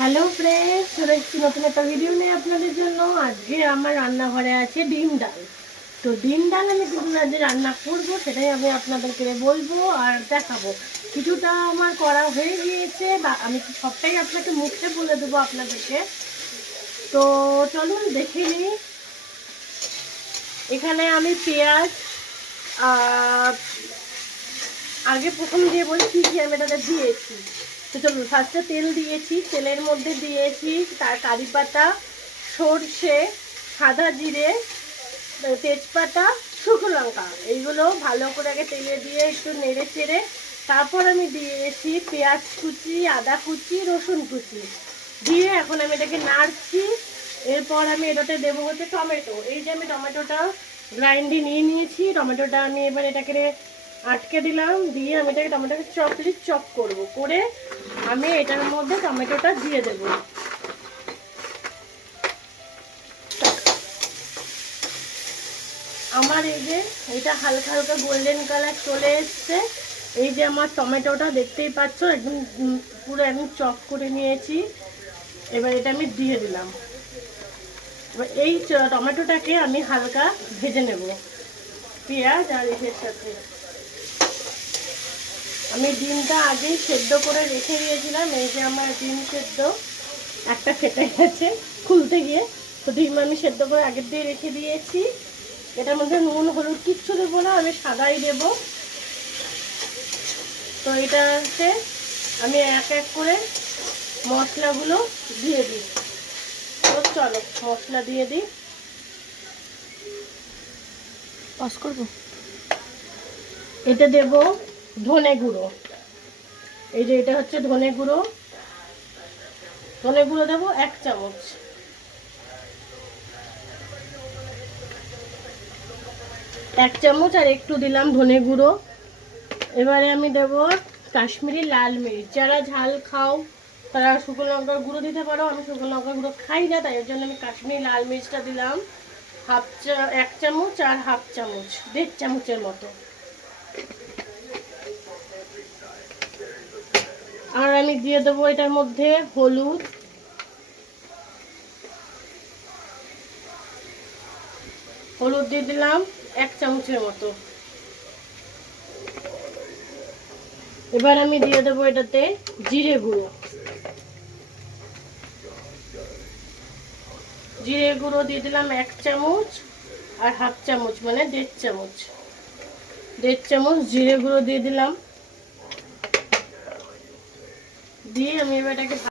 Hello friends, চলে এসেছি নতুন একটা ভিডিও নিয়ে আপনাদের জন্য। আজকে আমার রান্নাঘরে আছে ডিম ডাল। তো ডিম ডাল আমি কিন্তু আজ রান্না করবো, সেটাই আমি আপনাদেরকে বলবো আর দেখাবো। কিছুটা আমার করা হয়ে গিয়েছে, বা আমি সবটাই আপনাকে মুখে বলে দেবো আপনাদেরকে। তো চলুন দেখে নিই। এখানে আমি পেঁয়াজ আগে প্রথম দিয়ে বলি কী কী আমি এটাতে দিয়েছি। তো চলুন, ফার্স্টে তেল দিয়েছি, তেলের মধ্যে দিয়েছি তার কারি পাতা, সর্ষে, সাদা জিরে, তেজপাতা, শুকনো লঙ্কা। এইগুলো ভালো করে আগে তেলে দিয়ে একটু নেড়ে চেড়ে তারপর আমি দিয়েছি পেঁয়াজ কুচি, আদা কুচি, রসুন কুচি দিয়ে এখন আমি এটাকে নাড়ছি। এরপর আমি এটাতে দেবো হচ্ছে টমেটো। এই যে আমি টমেটোটা গ্রাইন্ডে নিয়ে নিয়েছি, টমেটোটা আমি এবার এটাকে আটকে দিলাম, দিয়ে আমি এটাকে টমেটোকে চপ করবো, করে আমি এটার মধ্যে টমেটোটা দিয়ে দেবো। আমার এই যে এটা হালকা হালকা গোল্ডেন কালার চলে এসছে। এই যে আমার টমেটোটা দেখতেই পাচ্ছ, একদম পুরো একদম চপ করে নিয়েছি। এবার এটা আমি দিয়ে দিলাম। এবার এই টমেটোটাকে আমি হালকা ভেজে নেব পেঁয়াজ আর এর সাথে। আমি ডিমটা আগেই সেদ্ধ করে রেখে দিয়েছিলাম। এই যে আমার ডিম সেদ্ধ একটা ফেটে গেছে খুলতে গিয়ে, তো ডিম আমি সেদ্ধ করে আগের দিয়ে রেখে দিয়েছি। এটার মধ্যে নুন হলুদ কিচ্ছু দেবো না, আমি সাদাই দেব। তো এটাতে আমি এক এক করে মশলাগুলো দিয়ে দিই। তো চলো মশলা দিয়ে দিই। পাস করবো। এটা দেব ধনে গুঁড়ো। এই যে এটা হচ্ছে ধনে গুঁড়ো। ধনে গুঁড়ো দেবো 1 চামচ। এক চামচ আর একটু দিলাম ধনে গুঁড়ো। এবারে আমি দেব কাশ্মীরি লাল মির্চ। যারা ঝাল খাও তারা শুকনো লঙ্কার গুঁড়ো দিতে পারো, আমি শুকনো লঙ্কার গুঁড়ো খাই না, তাই এর জন্য আমি কাশ্মীরি লাল মির্চটা দিলাম 1 চামচ আর 1/2 চামচ, 1.5 চামচের মতো। আর আমি দিয়ে দেবো এটার মধ্যে হলুদ, দিয়ে দিলাম 1 চামচের মতো। এবার আমি দিয়ে দেবো এটাতে জিরে গুঁড়ো। জিরে গুঁড়ো দিয়ে দিলাম 1 চামচ আর 1/2 চামচ, মানে 1.5 চামচ। 1.5 চামচ জিরে গুঁড়ো দিয়ে দিলাম। দিয়ে আমি এবার এটাকে